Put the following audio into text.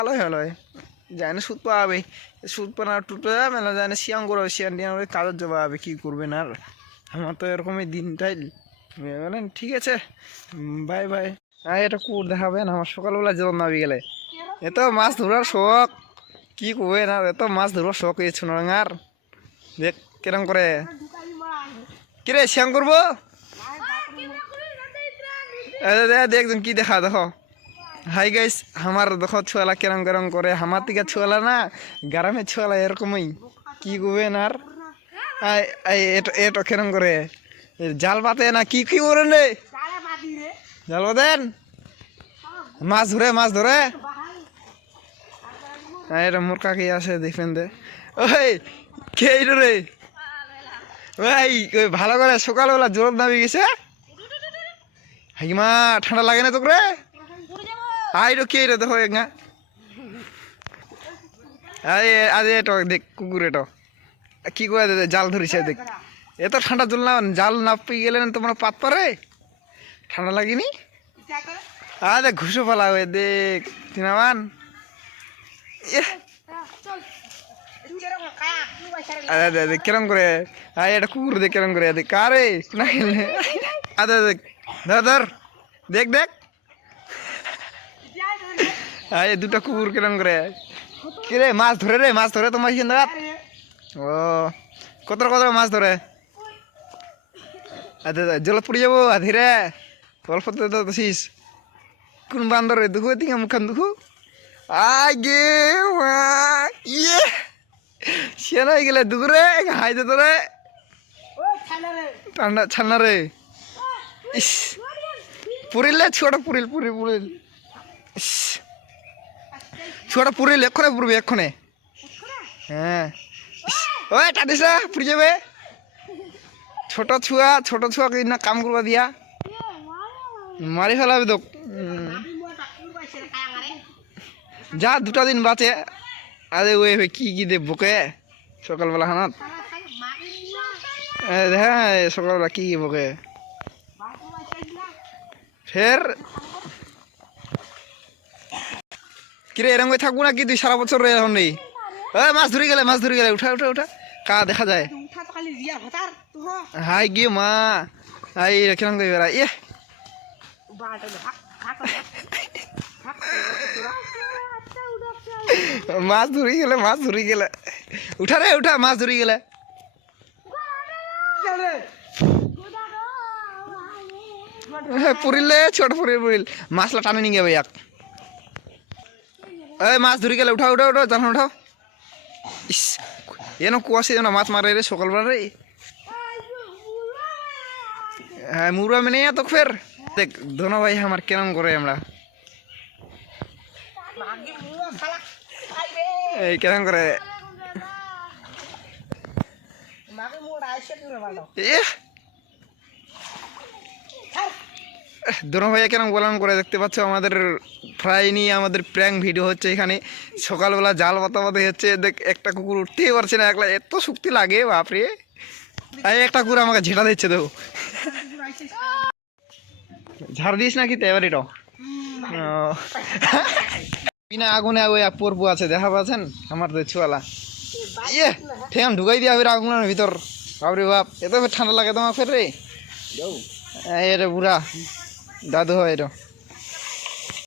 ভালোই ভালোই যায় না সুদ পাবে। সুদ পানা টুটে যাবে না যায় না শিয়াং করবে শিয়াং টিয়াং করে কাজের জবা হবে কী করবেন আর। আমার তো এরকমই দিনটাই বলেন ঠিক আছে। বাই বাই আর এটা কুর দেখাবেন আমার সকালবেলা জল নাবি গেলে। এত মাছ ধরার শখ। কি করবেন আর এত মাছ ধরার শখ হয়েছে আর দেখ কিরম করে। কিরে শিয়াং করব? এ দে দেখজন কি দেখা দেখো। হাই গাইস আমার দেখো ছোয়ালা কেরম কেরম করে আমার থেকে ছোয়ালা না গ্রামের ছোয়ালা এরকমই কি করবেন আর এটো কেরম করে জাল পাতে না কি কি করেন রে জাল পাতেন মাছ ধরে মাছ ধরে এটা মোর কাকি আছে দেখবেন দে ওই কে রে ওই ওই ভালো করে সকালবেলা জোর নামি গেছে হাইমা ঠান্ডা লাগে না তোকে আই রে কে রে দেখো এগা আরে আরে এটো দেখ কুকুর এটো কি করে দে জাল ধরিছে দেখ এত ঠান্ডা জল না জাল না পেয়ে গেলে না তোমার পাত পারে ঠান্ডা লাগেনি আরে ঘুষো পালা হয়ে দেখ তিনামান আরে আরে আরে কিরম করে আয় এটা কুকুর দেখ কিরম করে দেখ কারে না আরে দেখ ধর ধর দেখ দেখ আয় দুটা কুকুর কিরম করে? কিরে মাছ ধরে রে, মাছ ধরে তোমার এখান ও, কত কত মাছ ধরে? আচ্ছা জলত পড়ে যাব ধীরে। অল্প তো কোন বান্দর দুখু দিকে মুখান দুখু আগে ইয়ে। সে নাই গেলে দুপুরে হাই দে তোরে। ঠান্ডা ঠান্ডা রে। ইস। পুরিলে ছোট পুরিল পুরিল পুরিল। ছোটা পুরিল এক্ষণে পুরবে এক্ষণে। হ্যাঁ। ওই টাটিস না পুরি যাবে। ছোট ছুয়া ছোট ছুয়া না কাম করবা দিয়া। মারি ফেলাবে তো। যা দুটা দিন বাঁচে। আরে ওই কি কি দেব বকে সকালবেলা খানাত এ, হ্যাঁ সকালবেলা কি কি? বকে ফের কিরে করে থাকব না কি তুই? সারা বছর এখন নেই। এ মাছ ধরে গেলে মাছ ধরে গেলে। উঠা উঠা উঠা। কা দেখা যায়। হাই গিয়ে মা। হাই কিরম করে বেড়া ইয়ে। মাছ ধরে গেলে মাছ ধরে গেলে। উঠা রে উঠা মাছ ধরে গেলে। হ্যাঁ, পুরিলে ছোট পুরিল। মাছলা টানে নিয়ে যাবে এক। এই মাছ ধরে গেলে উঠাও উঠাও উঠাও জানো উঠাও। ইস এনো কুয়াশে যেন মাছ মারে রে সকালবেলা রে হ্যাঁ মুরবা মেনে তো ফের দেখ, ধনো ভাই আমার কেমন করে আমরা। এই কেমন করে দোনো ভাইয়া কেন গোলাম করে দেখতে পাচ্ছ? আমাদের ফ্রাই নিয়ে আমাদের প্র্যাঙ্ক ভিডিও হচ্ছে এখানে। সকালবেলা জাল পাতাপাতি হচ্ছে। দেখ, একটা কুকুর উঠতেই পারছে না একলা। এত শক্তি লাগে, বাপরে। একটা কুকুর আমাকে ঝেঁটা দিচ্ছে, দেখো। ঝাড় দিস নাকি তো? এবার এটা বিনা আগুনে ওই পরপু আছে, দেখা পাচ্ছেন? আমার তো ছোয়ালা। ইয়ে ঠেম ঢুকাই দিয়া ফের আগুনের ভিতর। বাপরে বাপ, এত ঠান্ডা লাগে তোমার ফের রে। রে বুড়া। দাদু হয় এটা